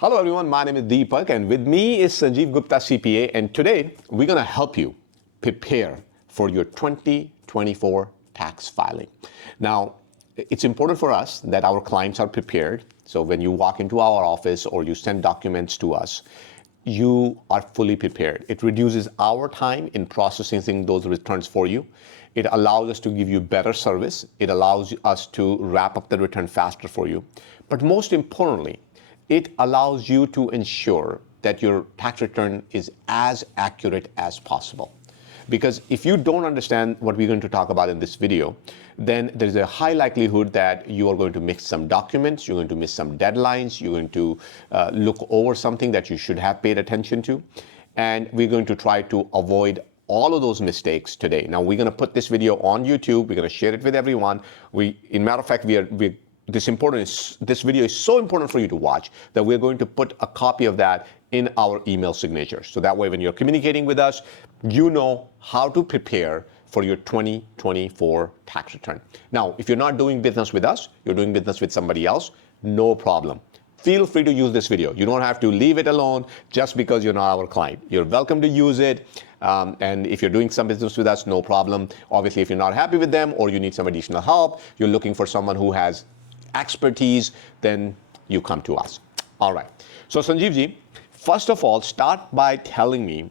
Hello everyone, my name is Deepak and with me is Sanjiv Gupta CPA, and today we're going to help you prepare for your 2024 tax filing. Now, it's important for us that our clients are prepared. So when you walk into our office or you send documents to us, you are fully prepared. It reduces our time in processing those returns for you. It allows us to give you better service. It allows us to wrap up the return faster for you. But most importantly, it allows you to ensure that your tax return is as accurate as possible. Because if you don't understand what we're going to talk about in this video, then there's a high likelihood that you are going to miss some documents, you're going to miss some deadlines, you're going to look over something that you should have paid attention to. And we're going to try to avoid all of those mistakes today. Now, we're going to put this video on YouTube. We're going to share it with everyone. In matter of fact, this video is so important for you to watch that we're going to put a copy of that in our email signature. So that way, when you're communicating with us, you know how to prepare for your 2024 tax return. Now, if you're not doing business with us, you're doing business with somebody else, no problem. Feel free to use this video. You don't have to leave it alone just because you're not our client. You're welcome to use it. And if you're doing some business with us, no problem. Obviously, if you're not happy with them or you need some additional help, you're looking for someone who has expertise, then you come to us. All right. So Sanjeev ji, first of all, start by telling me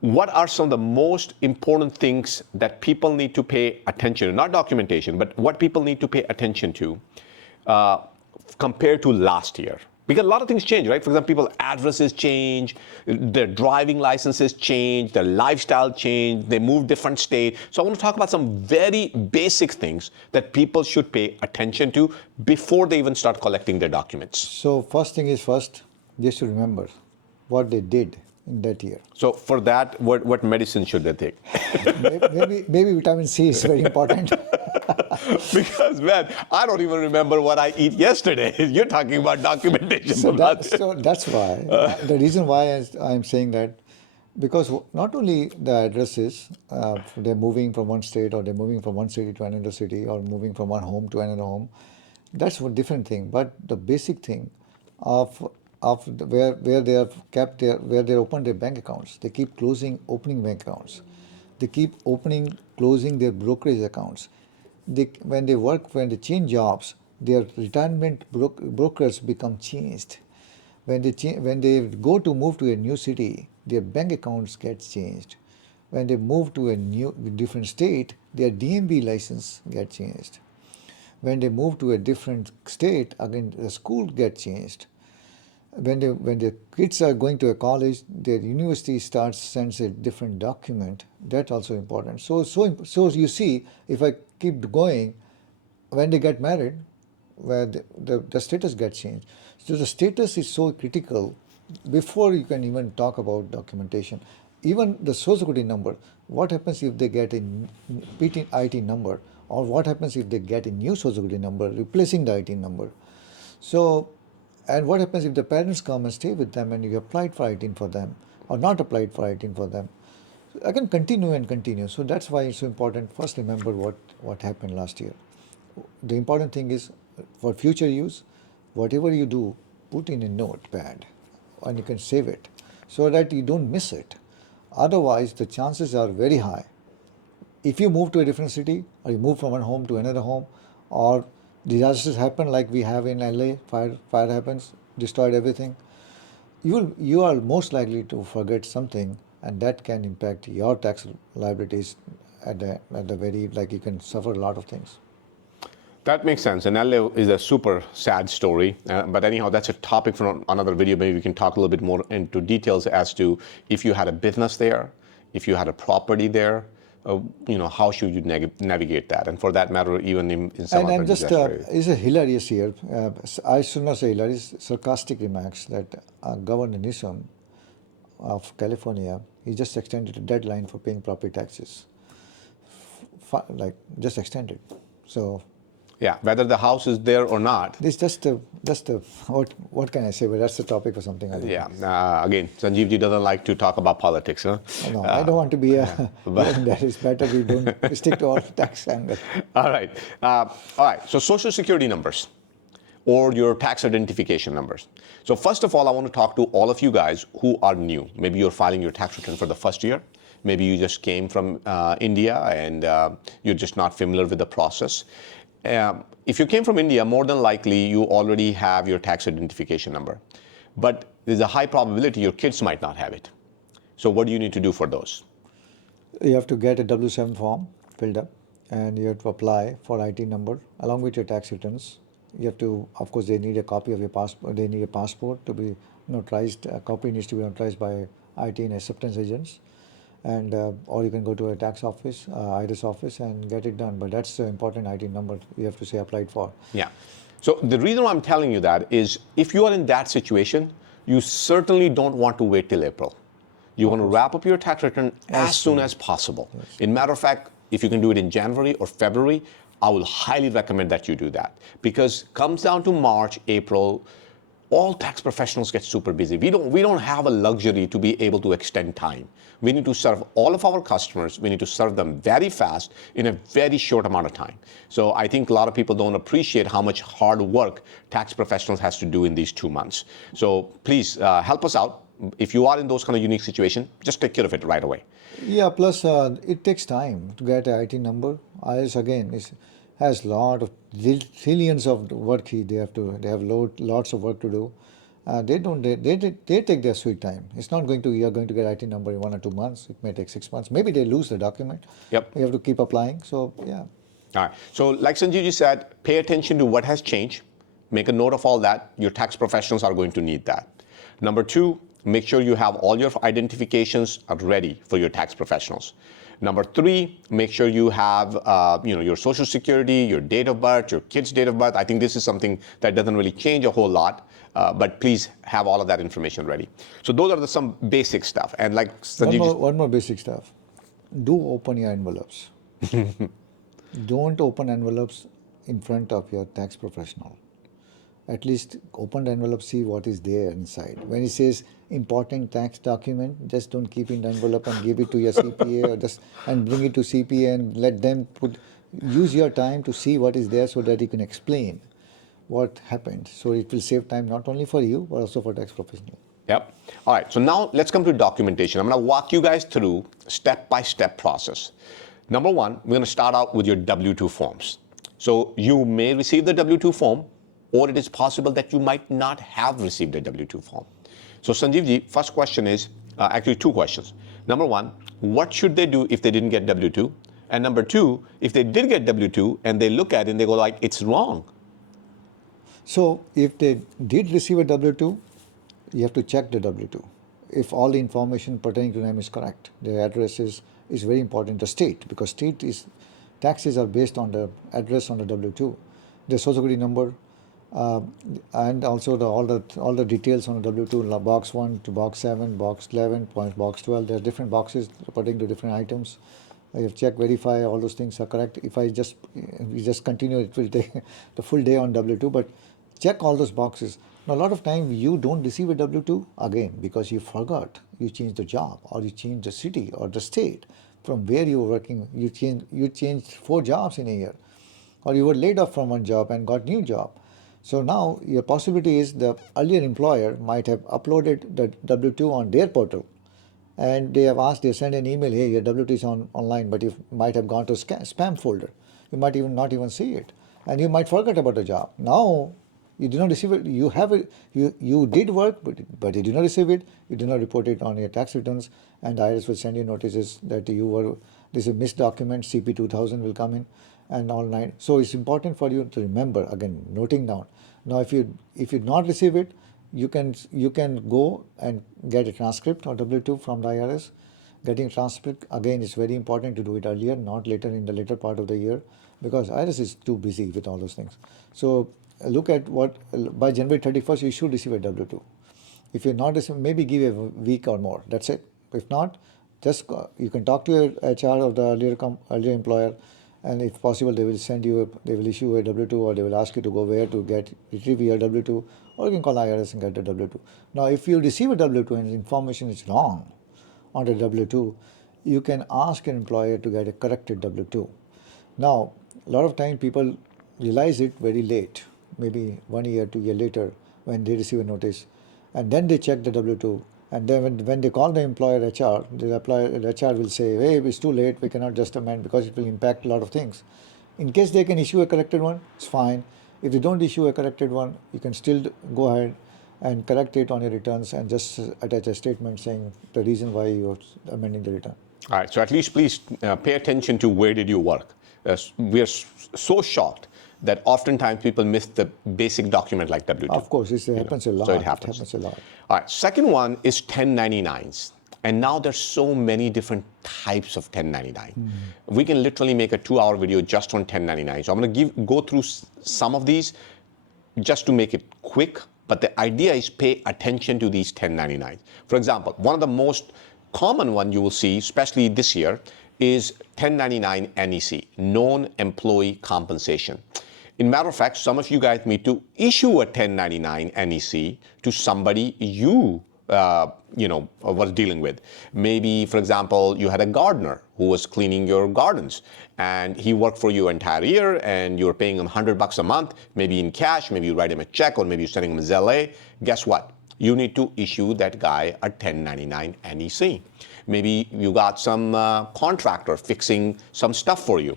what are some of the most important things that people need to pay attention to, not documentation, but what people need to pay attention to compared to last year. Because a lot of things change, right? For example, people's addresses change, their driving licenses change, their lifestyle change, they move different state. So I want to talk about some very basic things that people should pay attention to before they even start collecting their documents. So first thing is first, they should remember what they did in that year. So for that, what medicine should they take? maybe vitamin C is very important. Because, man, I don't even remember what I eat yesterday. You're talking about documentation. So that's why. The reason why I'm saying that, because not only the addresses, they're moving from one state or they're moving from one city to another city or moving from one home to another home, that's a different thing. But the basic thing of where they have kept where they open their bank accounts, they keep opening bank accounts. They keep closing their brokerage accounts. When they change jobs, their retirement brokers become changed. When they move to a new city, their bank accounts get changed. When they move to a different state, their DMV license get changed. When they move to a different state, again the school get changed. When the kids are going to a college, their university sends a different document. That's also important. So you see, if I keep going, when they get married, where the status gets changed. So the status is so critical before you can even talk about documentation. Even the social security number, what happens if they get a IT number, or what happens if they get a new social security number replacing the IT number? So, and what happens if the parents come and stay with them and you applied for ITIN for them or not applied for ITIN for them? I can continue and continue. So that's why it's so important. First, remember what happened last year. The important thing is for future use, whatever you do, put in a notepad and you can save it so that you don't miss it. Otherwise, the chances are very high. If you move to a different city or you move from one home to another home, or disasters happen like we have in LA, fire happens, destroyed everything, you are most likely to forget something, and that can impact your tax liabilities at the very, like you can suffer a lot of things. That makes sense. And LA is a super sad story. But anyhow, that's a topic for another video. Maybe we can talk a little bit more into details as to if you had a business there, if you had a property there, how should you navigate that? And for that matter, even in some other disasters. It's a hilarious here. I should not say hilarious, sarcastic remarks that Governor Newsom of California, he just extended the deadline for paying property taxes. Just extended. So. Yeah, whether the house is there or not. This just what can I say? But that's the topic for something else. Yeah. Again, Sanjeev ji doesn't like to talk about politics, huh? No, I don't want to be that is better we don't stick to our tax angle. All right. So Social Security numbers. or your tax identification numbers. So first of all, I want to talk to all of you guys who are new. Maybe you're filing your tax return for the first year. Maybe you just came from India and you're just not familiar with the process. If you came from India, more than likely you already have your tax identification number. But there's a high probability your kids might not have it. So what do you need to do for those? You have to get a W-7 form filled up, and you have to apply for IT number along with your tax returns. You have to, of course, they need a copy of your passport. They need a passport to be notarized. A copy needs to be notarized by IT and acceptance agents, and or you can go to a tax office, IRS office, and get it done. But that's the important IT number you have to say applied for. Yeah. So the reason why I'm telling you that is if you are in that situation, you certainly don't want to wait till April. You want to wrap up your tax return as soon as possible. Yes. In matter of fact, if you can do it in January or February, I will highly recommend that you do that. Because comes down to March, April, all tax professionals get super busy. We don't have a luxury to be able to extend time. We need to serve all of our customers. We need to serve them very fast in a very short amount of time. So I think a lot of people don't appreciate how much hard work tax professionals has to do in these 2 months. So please help us out. If you are in those kind of unique situations, just take care of it right away. Yeah, plus it takes time to get an IT number. IRS again has lot of trillions of work they have lots of work to do. They take their sweet time. It's not going to you're going to get IT number in 1 or 2 months. It may take 6 months. Maybe they lose the document. Yep. You have to keep applying. So yeah. All right. So like Sanjeev ji said, pay attention to what has changed. Make a note of all that. Your tax professionals are going to need that. Number 2, make sure you have all your identifications ready for your tax professionals. Number 3, make sure you have your social security, your date of birth, your kid's date of birth. I think this is something that doesn't really change a whole lot, but please have all of that information ready. So those are some basic stuff. And like Sanjeev, One more basic stuff. Do open your envelopes. Don't open envelopes in front of your tax professional. At least open the envelope, see what is there inside. When it says important tax document, just don't keep in the envelope and give it to your CPA and bring it to CPA and let them use your time to see what is there so that you can explain what happened. So it will save time not only for you, but also for tax professional. Yep. All right. So now let's come to documentation. I'm going to walk you guys through step-by-step process. Number 1, we're going to start out with your W-2 forms. So you may receive the W-2 form, or it is possible that you might not have received a W-2 form. So Sanjeev ji, first question is, actually 2 questions. Number 1, what should they do if they didn't get W-2? And number 2, if they did get W-2 and they look at it and they go like, it's wrong. So if they did receive a W-2, you have to check the W-2. If all the information pertaining to them is correct, their address is very important. The state, because taxes are based on the address on the W-2. The social security number, and also all the details on the W-2, box 1 to box 7, box 11, box 12. There are different boxes pertaining to different items. You have check, verify, all those things are correct. If we just continue, it will take the full day on W-2, but check all those boxes. Now, a lot of time you don't receive a W-2 again because you forgot, you changed the job, or you changed the city or the state from where you were working. You changed 4 jobs in a year, or you were laid off from one job and got new job. So now your possibility is the earlier employer might have uploaded the W-2 on their portal, and they send an email, hey, your W-2 is online, but you might have gone to spam folder. You might even not even see it, and you might forget about the job. Now you did not receive it. You have it. You did work, but you did not receive it. You did not report it on your tax returns, and the IRS will send you notices that this is a missed document. CP 2000 will come in, and all night. So it's important for you to remember, again, noting down. Now, if you not receive it, you can go and get a transcript or W-2 from the IRS. Getting a transcript, again, is very important to do it earlier, not later in the later part of the year, because IRS is too busy with all those things. So look at by January 31st, you should receive a W-2. If you're not receiving, maybe give a week or more. That's it. If not, you can talk to your HR of the earlier employer, and if possible, they will issue a W-2, or they will ask you to go where to retrieve your W-2, or you can call IRS and get the W-2. Now, if you receive a W-2 and the information is wrong on the W-2, you can ask an employer to get a corrected W-2. Now, a lot of time people realize it very late, maybe 1 year, 2 year later when they receive a notice, and then they check the W-2. And then when they call the employer HR, the HR will say, hey, it's too late, we cannot just amend because it will impact a lot of things. In case they can issue a corrected one, it's fine. If they don't issue a corrected one, you can still go ahead and correct it on your returns and just attach a statement saying the reason why you're amending the return. All right, so at least please pay attention to where did you work. We are so shocked that oftentimes people miss the basic document like W-2. Of course, it happens a lot. So it happens. It happens a lot. All right, second one is 1099s. And now there's so many different types of 1099. We can literally make a 2-hour video just on 1099. So I'm going to go through some of these just to make it quick. But the idea is pay attention to these 1099s. For example, one of the most common one you will see, especially this year, is 1099 NEC, Known Employee Compensation. In matter of fact, some of you guys need to issue a 1099 NEC to somebody you was dealing with. Maybe, for example, you had a gardener who was cleaning your gardens, and he worked for you entire year, and you were paying him $100 a month, maybe in cash, maybe you write him a check, or maybe you're sending him a ZLA. Guess what? You need to issue that guy a 1099 NEC. Maybe you got some contractor fixing some stuff for you.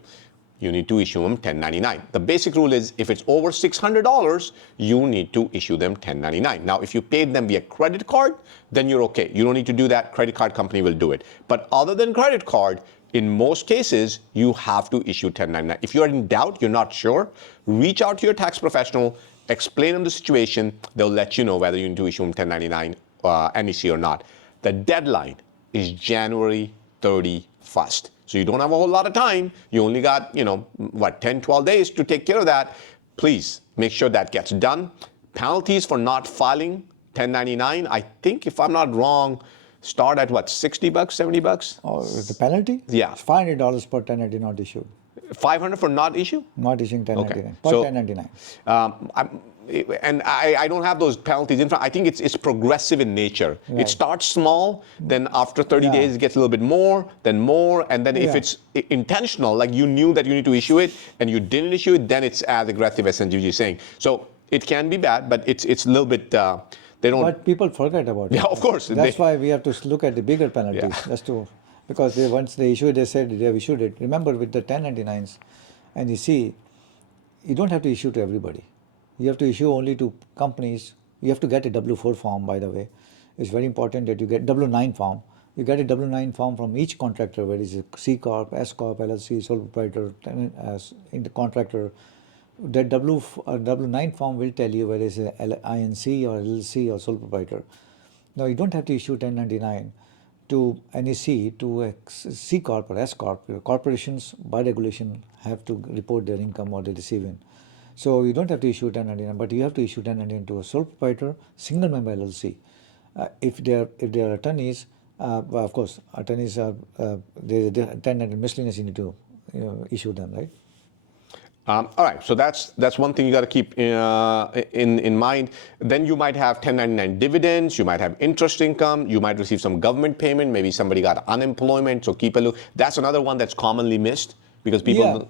You need to issue them 1099. The basic rule is if it's over $600, you need to issue them 1099. Now, if you paid them via credit card, then you're okay. You don't need to do that. Credit card company will do it. But other than credit card, in most cases, you have to issue 1099. If you're in doubt, you're not sure, reach out to your tax professional, explain them the situation. They'll let you know whether you need to issue them 1099 NEC or not. The deadline is January 31st. So you don't have a whole lot of time. You only got, 10, 12 days to take care of that. Please make sure that gets done. Penalties for not filing 1099, I think, if I'm not wrong, start at what, $60, $70? Oh, the penalty? Yeah. It's $500 per 1099 not issued. 500 for not issue? Not issuing 1099. Okay. Per So, 1099. And I don't have those penalties in front. I think it's progressive in nature. Right. It starts small, then after 30 Yeah. days it gets a little bit more, and then if Yeah. it's intentional, like you knew that you need to issue it and you didn't issue it, then it's as aggressive as Sanjeev is saying. So it can be bad, but it's a little bit, they don't. But people forget about it. Yeah, of course. That's why we have to look at the bigger penalties. Yeah. Just to, because once they issue it, they said they have issued it. Remember with the 1099s, and you see, you don't have to issue to everybody. You have to issue only to companies. You have to get a W-4 form, by the way. It's very important that you get W-9 form. You get a W-9 form from each contractor, whether it's a C Corp, S Corp, LLC, sole proprietor, in the contractor. That W-9 form will tell you whether it's a INC or LLC or sole proprietor. Now, you don't have to issue 1099 to NEC, to a C Corp or S Corp. Corporations, by regulation, have to report their income or they receive in. So you don't have to issue 1099, but you have to issue 1099 to a sole proprietor, single member LLC. If they are attorneys, well, of course, attorneys are there's a 1099 miscellaneous, you need to issue them, right? All right, so that's one thing you got to keep in mind. Then you might have 1099 dividends, you might have interest income, you might receive some government payment, maybe somebody got unemployment, so keep a look. That's another one that's commonly missed because people. Yeah.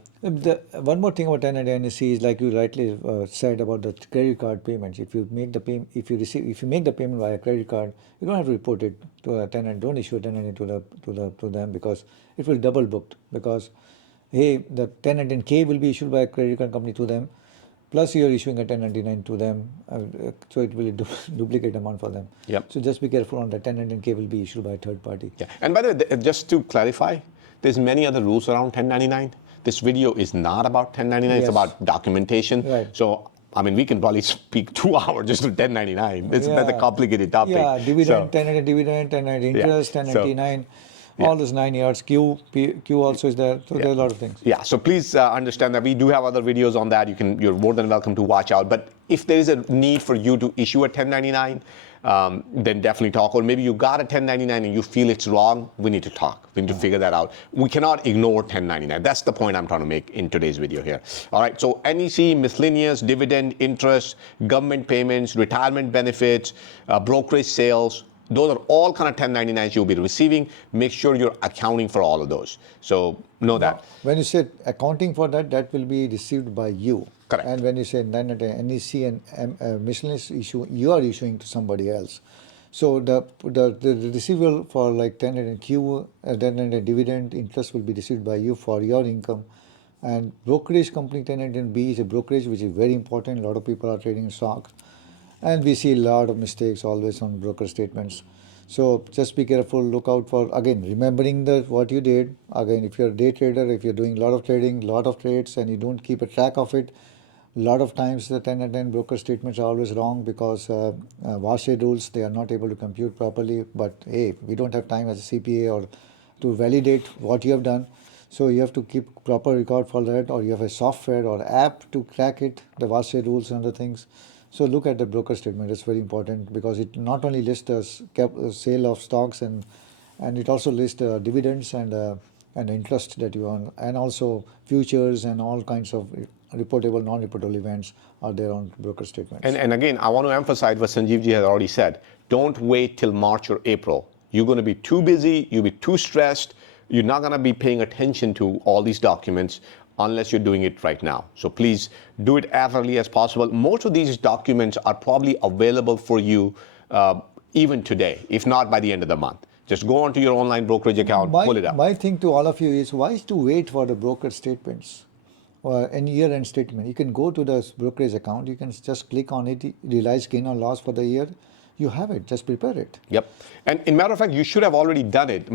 One more thing about 1099 is like you rightly said about the credit card payments. If you make the make the payment via credit card, you don't have to report it to a tenant. Don't issue a 1099 to them because it will double booked because. Hey, the 1099K will be issued by a credit card company to them, plus you are issuing a 1099 to them, so it will duplicate amount for them. Yep. So just be careful on that. 1099K will be issued by a third party. Yeah. And by the way, just to clarify, there's many other rules around 1099. This video is not about 1099. Yes. It's about documentation. Right. So, I mean, we can probably speak 2 hours just to 1099. That's a complicated topic. Yeah, dividend, 1099 dividend, 1099 interest, 1099. All those 9 yards, Q also is there, so there are a lot of things. Yeah, so please understand that we do have other videos on that. You're more than welcome to watch out. But if there is a need for you to issue a 1099, then definitely talk. Or maybe you got a 1099 and you feel it's wrong, we need to talk. We need to figure that out. We cannot ignore 1099. That's the point I'm trying to make in today's video here. All right, so NEC, miscellaneous, dividend, interest, government payments, retirement benefits, brokerage sales, those are all kind of 1099s you'll be receiving. Make sure you're accounting for all of those. So know that. When you say accounting for that, that will be received by you. Correct. And when you say NEC and miscellaneous issue, you are issuing to somebody else. So the receivable for like tenant and Q, tenant and dividend interest will be received by you for your income. And brokerage company tenant and B is a brokerage which is very important. A lot of people are trading stocks. And we see a lot of mistakes always on broker statements. So just be careful, look out for, again, remembering what you did. Again, if you're a day trader, if you're doing a lot of trading, lot of trades, and you don't keep a track of it, a lot of times the 10 and 10 broker statements are always wrong because WASE rules, they are not able to compute properly. But hey, we don't have time as a CPA or to validate what you have done. So you have to keep proper record for that, or you have a software or app to crack it, the WASE rules and other things. So look at the broker statement. It's very important because it not only lists the sale of stocks and it also lists dividends and interest that you earn, and also futures and all kinds of reportable, non-reportable events are there on broker statements. And again, I want to emphasize what Sanjeev ji has already said. Don't wait till March or April. You're going to be too busy, you'll be too stressed, you're not going to be paying attention to all these documents unless you're doing it right now. So please do it as early as possible. Most of these documents are probably available for you even today, if not by the end of the month. Just go onto your online brokerage account, pull it up. My thing to all of you is, why is to wait for the broker statements or any year-end statement? You can go to the brokerage account, you can just click on it, realize gain or loss for the year. You have it, just prepare it. Yep. And in matter of fact, you should have already done it.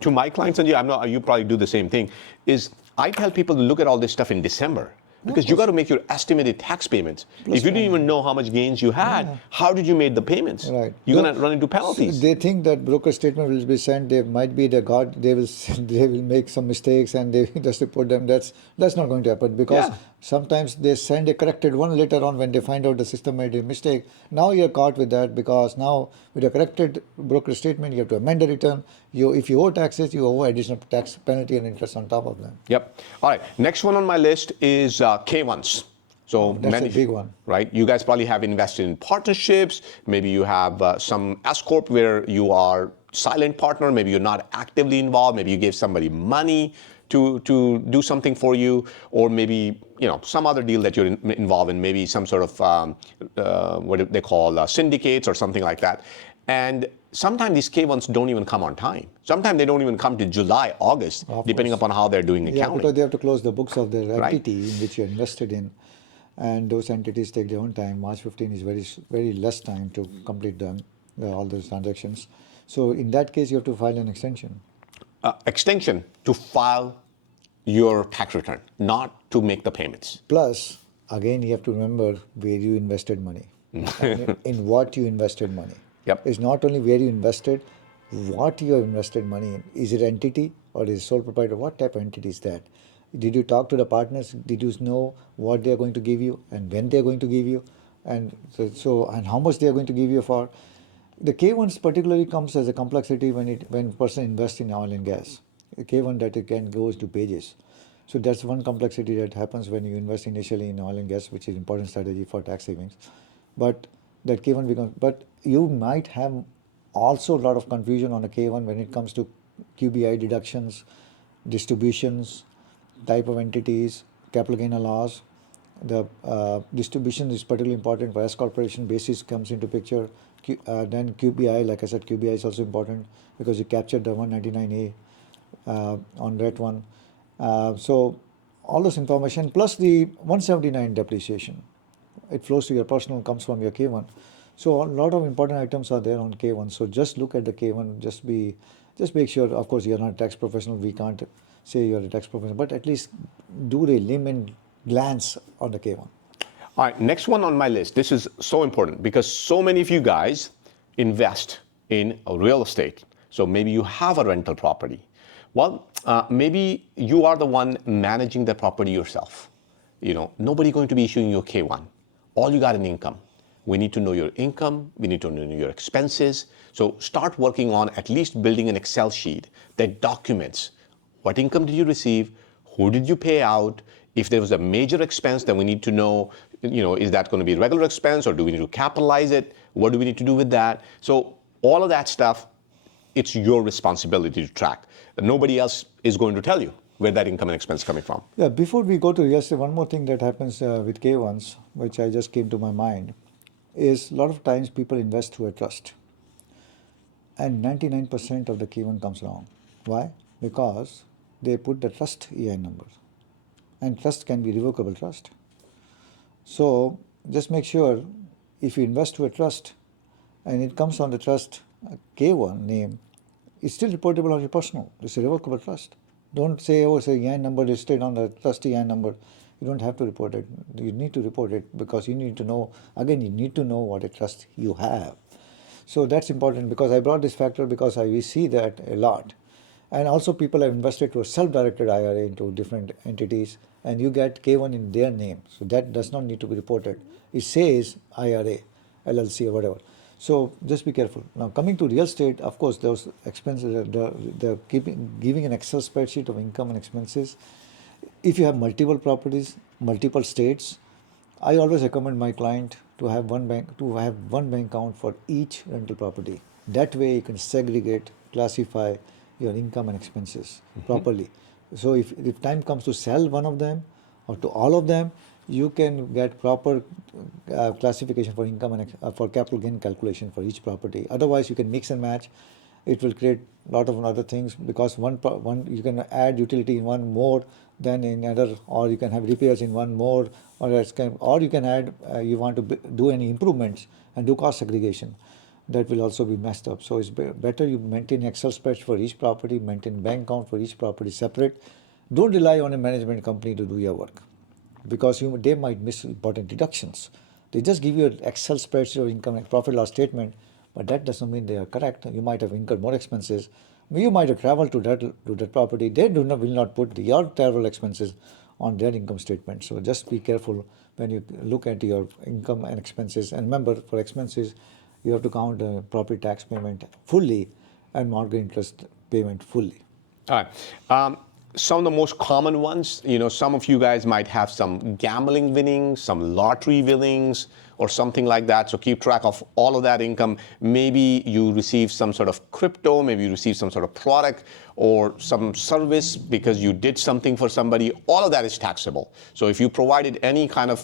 To my clients, and you probably do the same thing, is I tell people to look at all this stuff in December. Because you got to make your estimated tax payments. If you didn't even know how much gains you had, how did you make the payments? Right. You're going to run into penalties. They think that broker statement will be sent. They might be the God. They will make some mistakes and they just report them. That's not going to happen because sometimes they send a corrected one later on when they find out the system made a mistake. Now you're caught with that because now with a corrected broker statement, you have to amend the return. If you owe taxes, you owe additional tax penalty and interest on top of that. Yep. All right. Next one on my list is K1s. So that's a big one, right? You guys probably have invested in partnerships. Maybe you have some S corp where you are silent partner. Maybe you're not actively involved. Maybe you gave somebody money to do something for you, or maybe some other deal that you're involved in. Maybe some sort of what they call syndicates or something like that. And sometimes these K1s don't even come on time. Sometimes they don't even come to July, August, depending upon how they're doing accounting. Yeah, because they have to close the books of their entity in which you invested in. And those entities take their own time. March 15 is very less time to complete all those transactions. So in that case, you have to file an extension. Extension to file your tax return, not to make the payments. Plus, again, you have to remember where you invested money, in what you invested money. Yep. It's not only where you invested, what you have invested money in. Is it entity or is it sole proprietor? What type of entity is that? Did you talk to the partners? Did you know what they are going to give you and when they are going to give you, and and how much they are going to give you for? The K1s particularly comes as a complexity when person invests in oil and gas. The K1 that again goes to pages. So that's one complexity that happens when you invest initially in oil and gas, which is important strategy for tax savings. But that K1 becomes, but you might have also a lot of confusion on a K1 when it comes to QBI deductions, distributions, type of entities, capital gain or loss. The distribution is particularly important for S corporation basis comes into picture. Then QBI, like I said, QBI is also important because you captured the 199A on that one. So all this information plus the 179 depreciation. It flows to your personal, comes from your K1. So a lot of important items are there on K1. So just look at the K1. Just make sure. Of course, you're not a tax professional. We can't say you're a tax professional, but at least do a layman glance on the K1. All right, next one on my list. This is so important because so many of you guys invest in real estate. So maybe you have a rental property. Well, maybe you are the one managing the property yourself. Nobody going to be issuing you a K1. All you got in income. We need to know your income. We need to know your expenses. So start working on at least building an Excel sheet that documents what income did you receive, who did you pay out. If there was a major expense, then we need to know, is that going to be a regular expense or do we need to capitalize it? What do we need to do with that? So all of that stuff, it's your responsibility to track. Nobody else is going to tell you. where that income and expense is coming from. Yeah, before we go to real estate, one more thing that happens with K1s, which I just came to my mind, is a lot of times people invest through a trust. And 99% of the K1 comes wrong. Why? Because they put the trust EIN number. And trust can be revocable trust. So just make sure if you invest through a trust and it comes on the trust K1 name, it's still reportable on your personal. It's a revocable trust. Don't say, oh, it's a EIN number listed on the trust EIN number. You don't have to report it. You need to report it because you need to know, again, you need to know what a trust you have. So that's important because I brought this factor because we see that a lot. And also people have invested to a self-directed IRA into different entities and you get K1 in their name. So that does not need to be reported. It says IRA, LLC or whatever. So just be careful. Now coming to real estate, of course, those expenses, they're giving an Excel spreadsheet of income and expenses. If you have multiple properties, multiple states, I always recommend my client to have one bank account for each rental property. That way you can segregate, classify your income and expenses properly. So if time comes to sell one of them or to all of them, you can get proper classification for income and for capital gain calculation for each property. Otherwise, you can mix and match. It will create a lot of other things because one you can add utility in one more than in another, or you can have repairs in one more, or you can add you want to do any improvements and do cost segregation. That will also be messed up. So it's better you maintain Excel spreadsheet for each property, maintain bank account for each property separate. Don't rely on a management company to do your work because they might miss important deductions. They just give you an Excel spreadsheet of income and profit loss statement, but that doesn't mean they are correct. You might have incurred more expenses. You might have traveled to that property. They will not put your travel expenses on their income statement. So just be careful when you look at your income and expenses. And remember, for expenses, you have to count the property tax payment fully and mortgage interest payment fully. All right. Some of the most common ones, some of you guys might have some gambling winnings, some lottery winnings, or something like that. So keep track of all of that income. Maybe you receive some sort of crypto, maybe you receive some sort of product or some service because you did something for somebody. All of that is taxable. So if you provided any kind of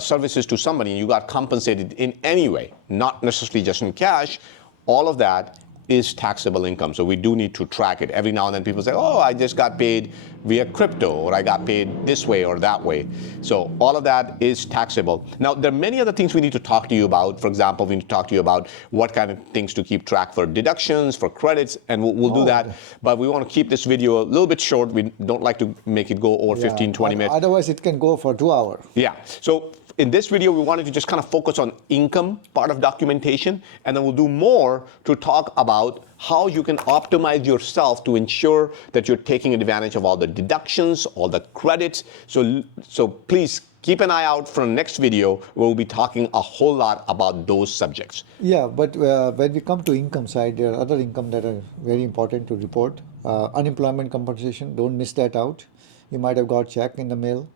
services to somebody and you got compensated in any way, not necessarily just in cash, all of that is taxable income. So we do need to track it. Every now and then people say, oh, I just got paid via crypto, or I got paid this way or that way. So all of that is taxable. Now, there are many other things we need to talk to you about. For example, we need to talk to you about what kind of things to keep track for deductions, for credits, and we'll do that. But we want to keep this video a little bit short. We don't like to make it go over 15, 20 minutes. Otherwise, it can go for 2 hours. Yeah. So in this video, we wanted to just kind of focus on income part of documentation, and then we'll do more to talk about how you can optimize yourself to ensure that you're taking advantage of all the deductions, all the credits. So please keep an eye out for the next video where we'll be talking a whole lot about those subjects. Yeah, but when we come to income side, there are other income that are very important to report. Unemployment compensation, don't miss that out. You might have got check in the mail.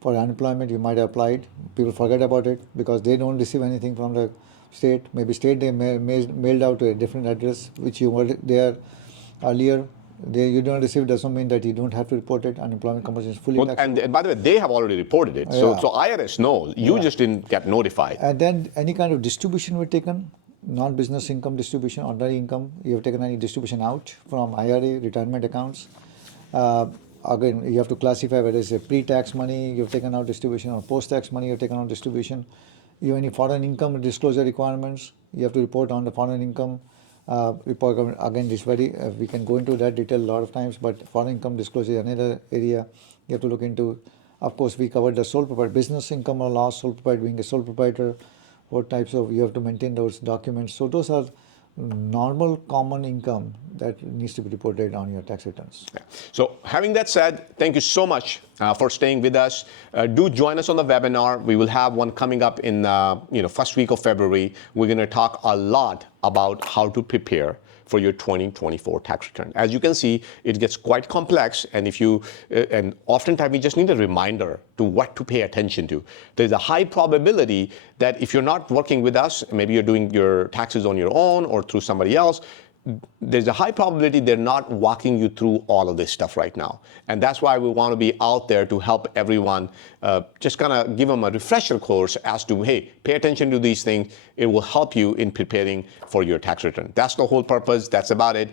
For unemployment, you might have applied. People forget about it because they don't receive anything from the state. Maybe state they mailed out to a different address which you were there earlier. You don't receive doesn't mean that you don't have to report it. Unemployment compensation is fully taxable. And by the way, they have already reported it. So IRS knows. You just didn't get notified. And then any kind of distribution were taken, non-business income distribution, ordinary income. You have taken any distribution out from IRA, retirement accounts. Again, you have to classify whether it's a pre-tax money you've taken out distribution or post-tax money you've taken out distribution. You have any foreign income disclosure requirements, you have to report on the foreign income. Report again, this we can go into that detail a lot of times, but foreign income disclosure is another area you have to look into. Of course, we covered the sole proprietor, business income or loss, sole proprietor being a sole proprietor, what types of, you have to maintain those documents. So those are normal common income that needs to be reported on your tax returns. Yeah. So having that said, thank you so much for staying with us. Do join us on the webinar. We will have one coming up in first week of February. We're going to talk a lot about how to prepare for your 2024 tax return. As you can see, it gets quite complex, and and oftentimes we just need a reminder to what to pay attention to. There's a high probability that if you're not working with us, maybe you're doing your taxes on your own or through somebody else, there's a high probability they're not walking you through all of this stuff right now. And that's why we want to be out there to help everyone, just kind of give them a refresher course as to, hey, pay attention to these things. It will help you in preparing for your tax return. That's the whole purpose. That's about it.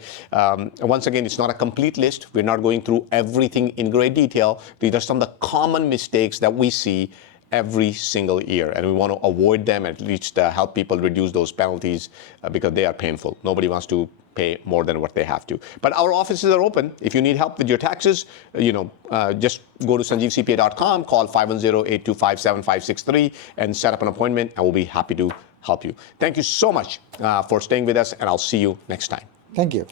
Once again, it's not a complete list. We're not going through everything in great detail. These are some of the common mistakes that we see every single year, and we want to avoid them, at least help people reduce those penalties because they are painful. Nobody wants to pay more than what they have to. But our offices are open. If you need help with your taxes, just go to sanjeevcpa.com, call 510-825-7563, and set up an appointment, and we'll be happy to help you. Thank you so much for staying with us, and I'll see you next time. Thank you.